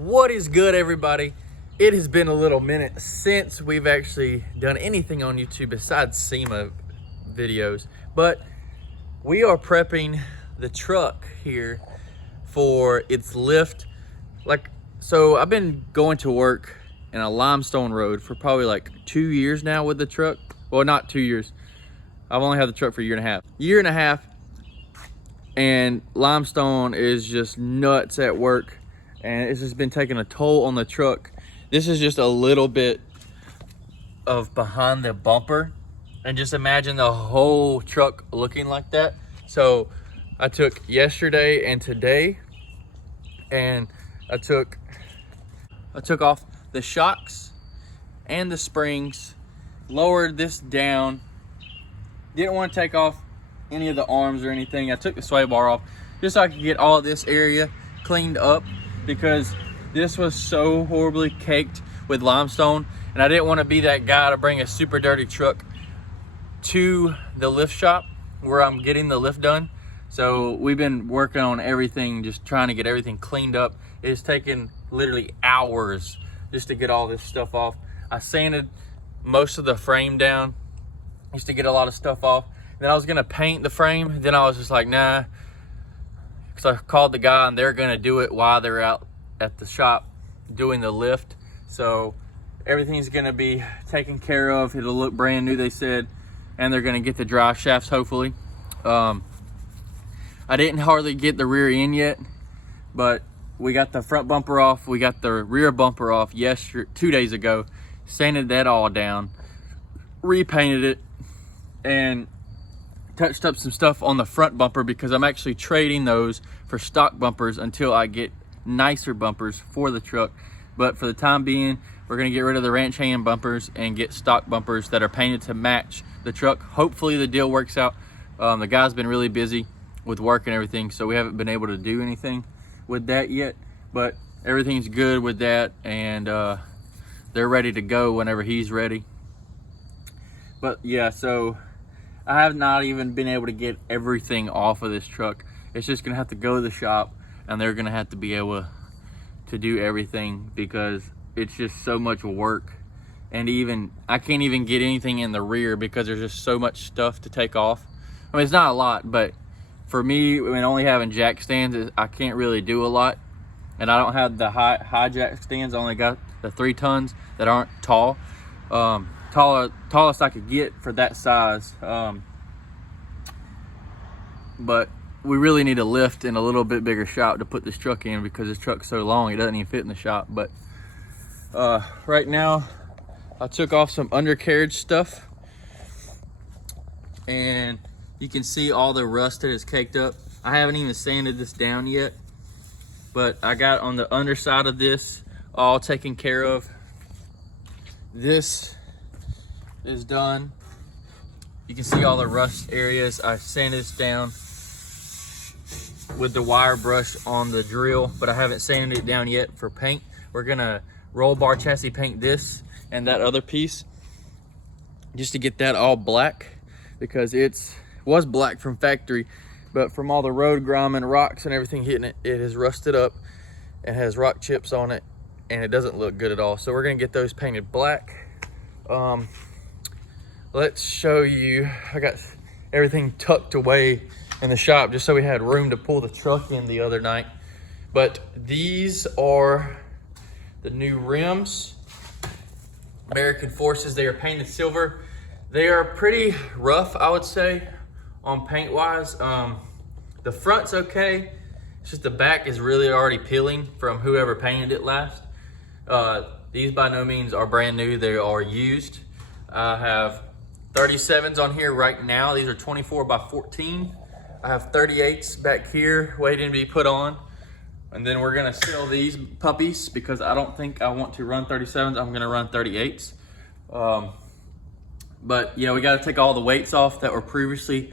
What is good, everybody? It has been a little minute since we've actually done anything on YouTube besides SEMA videos, but we are prepping the truck here for its lift. So I've been going to work in a limestone road for probably like 2 years now with the truck. Well, not 2 years. I've only had the truck for a year and a half. And limestone is just nuts at work, and it's just been taking a toll on the truck. This is just a little bit of behind the bumper, and just imagine the whole truck looking like that. So I took yesterday and today, and I took off the shocks and the springs, lowered this down. Didn't want to take off any of the arms or anything. I took the sway bar off just so I could get all this area cleaned up, because this was so horribly caked with limestone, and I didn't want to be that guy to bring a super dirty truck to the lift shop where I'm getting the lift done. So we've been working on everything, just trying to get everything cleaned up. It's taken literally hours just to get all this stuff off. I sanded most of the frame down just to get a lot of stuff off. Then I was gonna paint the frame. Then I was just like, nah, because I called the guy and they're gonna do it while they're out at the shop doing the lift. So everything's gonna be taken care of. It'll look brand new, they said, and they're gonna get the drive shafts hopefully. I didn't hardly get the rear end yet, but we got the front bumper off. We got the rear bumper off 2 days ago. Sanded that all down, repainted it, and touched up some stuff on the front bumper, because I'm actually trading those for stock bumpers until I get nicer bumpers for the truck. But for the time being, we're gonna get rid of the ranch hand bumpers and get stock bumpers that are painted to match the truck. Hopefully the deal works out. The guy's been really busy with work and everything, so we haven't been able to do anything with that yet, but everything's good with that, and they're ready to go whenever he's ready. But yeah, so I have not even been able to get everything off of this truck. It's just gonna have to go to the shop, and they're gonna have to be able to do everything, because it's just so much work. And even I can't even get anything in the rear because there's just so much stuff to take off. I mean, it's not a lot, but for me, I mean, only having jack stands, I can't really do a lot. And I don't have the high jack stands. I only got the 3 tons that aren't tall. Tallest I could get for that size. But we really need a lift and a little bit bigger shop to put this truck in, because this truck's so long it doesn't even fit in the shop. But right now I took off some undercarriage stuff, and you can see all the rust that is caked up. I haven't even sanded this down yet, but I got on the underside of this all taken care of. This is done. You can see all the rust areas. I sanded this down with the wire brush on the drill, but I haven't sanded it down yet for paint. We're gonna roll bar chassis paint this and that other piece just to get that all black, because it was black from factory, but from all the road grime and rocks and everything hitting it, it has rusted up and has rock chips on it, and it doesn't look good at all. So we're gonna get those painted black. Let's show you. I got everything tucked away in the shop just so we had room to pull the truck in the other night. But these are the new rims, American Forces. They are painted silver. They are pretty rough, I would say, on paint wise. The front's okay. It's just the back is really already peeling from whoever painted it last. These by no means are brand new. They are used. I have 37s on here right now. These are 24 by 14. I have 38s back here waiting to be put on. And then we're gonna sell these puppies, because I don't think I want to run 37s. I'm gonna run 38s. But yeah, we gotta take all the weights off that were previously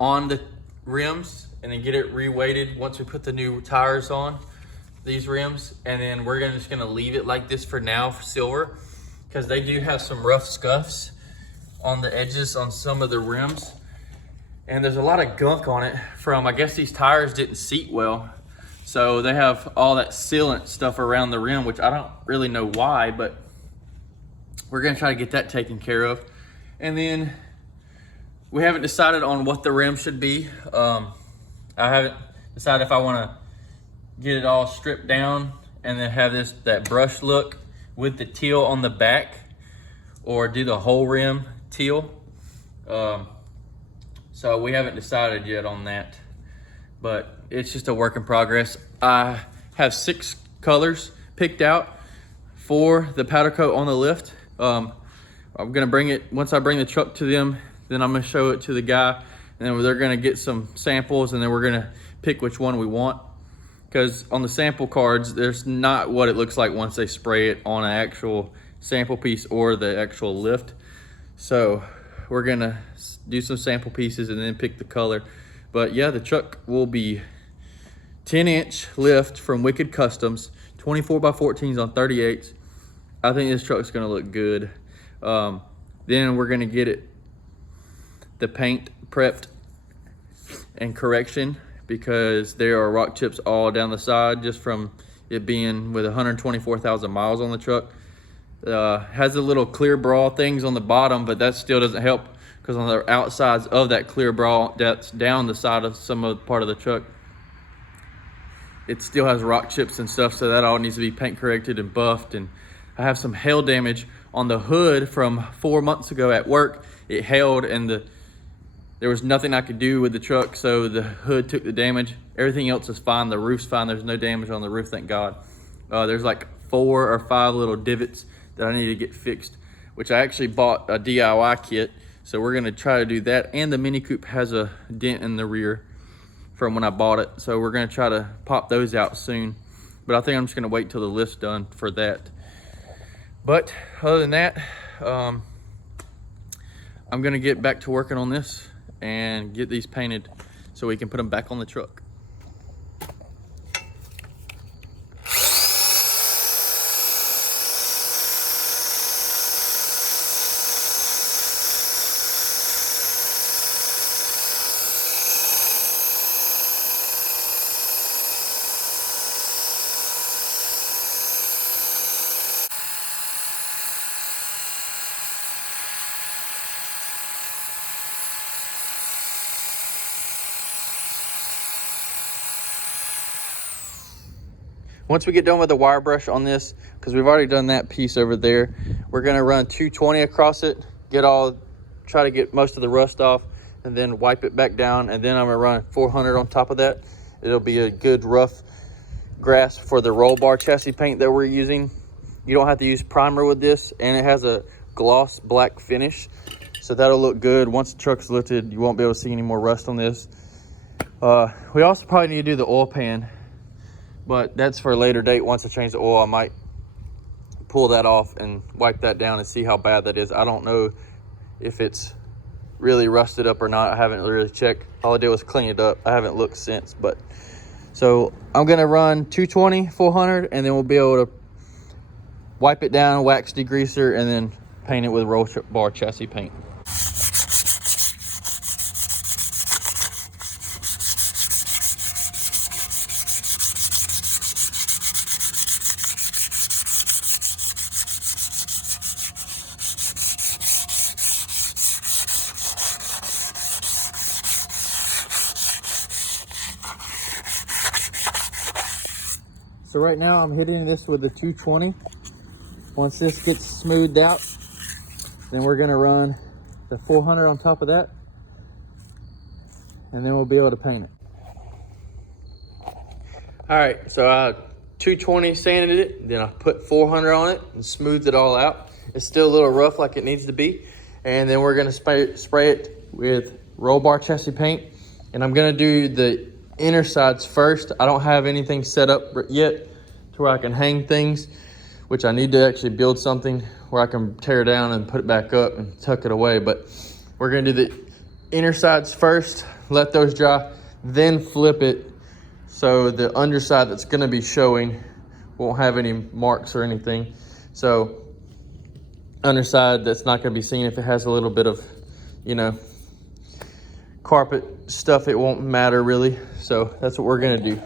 on the rims, and then get it re-weighted once we put the new tires on these rims. And then we're just gonna leave it like this for now for silver, because they do have some rough scuffs on the edges on some of the rims, and there's a lot of gunk on it from, I guess these tires didn't seat well. So they have all that sealant stuff around the rim, which I don't really know why, but we're gonna try to get that taken care of. And then we haven't decided on what the rim should be. I haven't decided if I wanna get it all stripped down and then have that brush look with the teal on the back, or do the whole rim teal. So we haven't decided yet on that, but it's just a work in progress. I have 6 colors picked out for the powder coat on the lift. I'm gonna bring it, once I bring the truck to them, then I'm gonna show it to the guy, and then they're gonna get some samples, and then we're gonna pick which one we want. Because on the sample cards, there's not what it looks like once they spray it on an actual sample piece or the actual lift. So we're gonna do some sample pieces and then pick the color. But yeah, the truck will be 10-inch lift from Wicked Customs, 24x14s on 38s. I think this truck's gonna look good. Then we're gonna get the paint prepped and correction, because there are rock chips all down the side just from it being with 124,000 miles on the truck. Has a little clear bra things on the bottom, but that still doesn't help, because on the outsides of that clear bra that's down the side of some of the part of the truck, it still has rock chips and stuff, so that all needs to be paint corrected and buffed. And I have some hail damage on the hood from 4 months ago at work. It hailed, and there was nothing I could do with the truck, so the hood took the damage. Everything else is fine. The roof's fine. There's no damage on the roof, thank God. There's like 4 or 5 little divots that I need to get fixed, which I actually bought a DIY kit, so we're gonna try to do that. And the Mini Coupe has a dent in the rear from when I bought it, so we're gonna try to pop those out soon. But I think I'm just gonna wait till the lift's done for that. But other than that, I'm gonna get back to working on this and get these painted so we can put them back on the truck. Once we get done with the wire brush on this, because we've already done that piece over there, we're gonna run 220 across it, try to get most of the rust off, and then wipe it back down. And then I'm gonna run 400 on top of that. It'll be a good rough grasp for the roll bar chassis paint that we're using. You don't have to use primer with this, and it has a gloss black finish, so that'll look good. Once the truck's lifted, you won't be able to see any more rust on this. We also probably need to do the oil pan, but that's for a later date. Once I change the oil, I might pull that off and wipe that down and see how bad that is. I don't know if it's really rusted up or not. I haven't really checked. All I did was clean it up. I haven't looked since, but so I'm gonna run 220, 400, and then we'll be able to wipe it down, wax degreaser, and then paint it with roll bar chassis paint. So right now I'm hitting this with the 220. Once this gets smoothed out, then we're gonna run the 400 on top of that, and then we'll be able to paint it. All right, so I 220 sanded it, then I put 400 on it and smoothed it all out. It's still a little rough like it needs to be. And then we're gonna spray it with roll bar chassis paint. And I'm gonna do the inner sides first. I don't have anything set up yet to where I can hang things, which I need to actually build something where I can tear down and put it back up and tuck it away. But we're gonna do the inner sides first, let those dry, then flip it so the underside that's gonna be showing won't have any marks or anything. So underside that's not gonna be seen, if it has a little bit of, carpet stuff, it won't matter really. So that's what we're gonna do.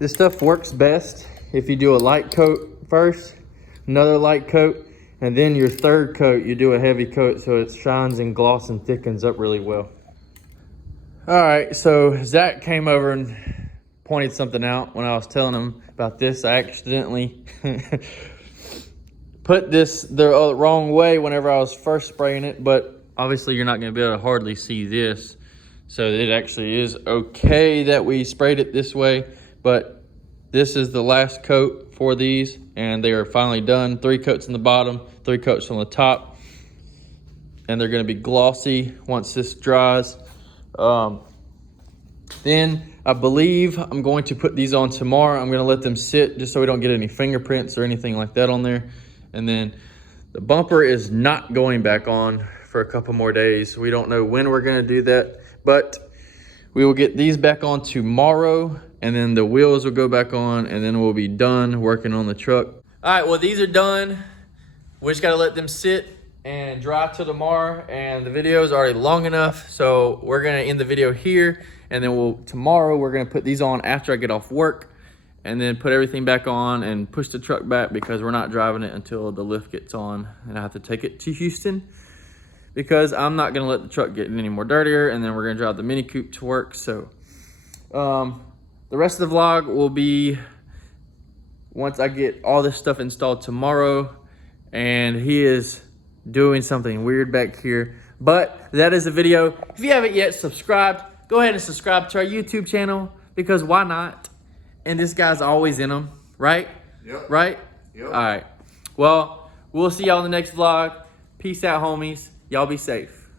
This stuff works best if you do a light coat first, another light coat, and then your third coat, you do a heavy coat so it shines and gloss and thickens up really well. All right, so Zach came over and pointed something out when I was telling him about this. I accidentally put this the wrong way whenever I was first spraying it, but obviously you're not gonna be able to hardly see this. So it actually is okay that we sprayed it this way, but this is the last coat for these and they are finally done. 3 coats on the bottom, 3 coats on the top, and they're gonna be glossy once this dries. Then I believe I'm going to put these on tomorrow. I'm gonna let them sit just so we don't get any fingerprints or anything like that on there. And then the bumper is not going back on for a couple more days. We don't know when we're gonna do that, but we will get these back on tomorrow, and then the wheels will go back on, and then we'll be done working on the truck. All right, well, these are done. We just gotta let them sit and dry till tomorrow, and the video is already long enough, so we're gonna end the video here, and then tomorrow we're gonna put these on after I get off work, and then put everything back on and push the truck back because we're not driving it until the lift gets on, and I have to take it to Houston because I'm not gonna let the truck get any more dirtier, and then we're gonna drive the Mini Coupe to work. So the rest of the vlog will be once I get all this stuff installed tomorrow, and he is doing something weird back here, but that is the video. If you haven't yet subscribed, go ahead and subscribe to our YouTube channel, because why not? And this guy's always in them, right? Yep. Right? Yep. All right. Well, we'll see y'all in the next vlog. Peace out, homies. Y'all be safe.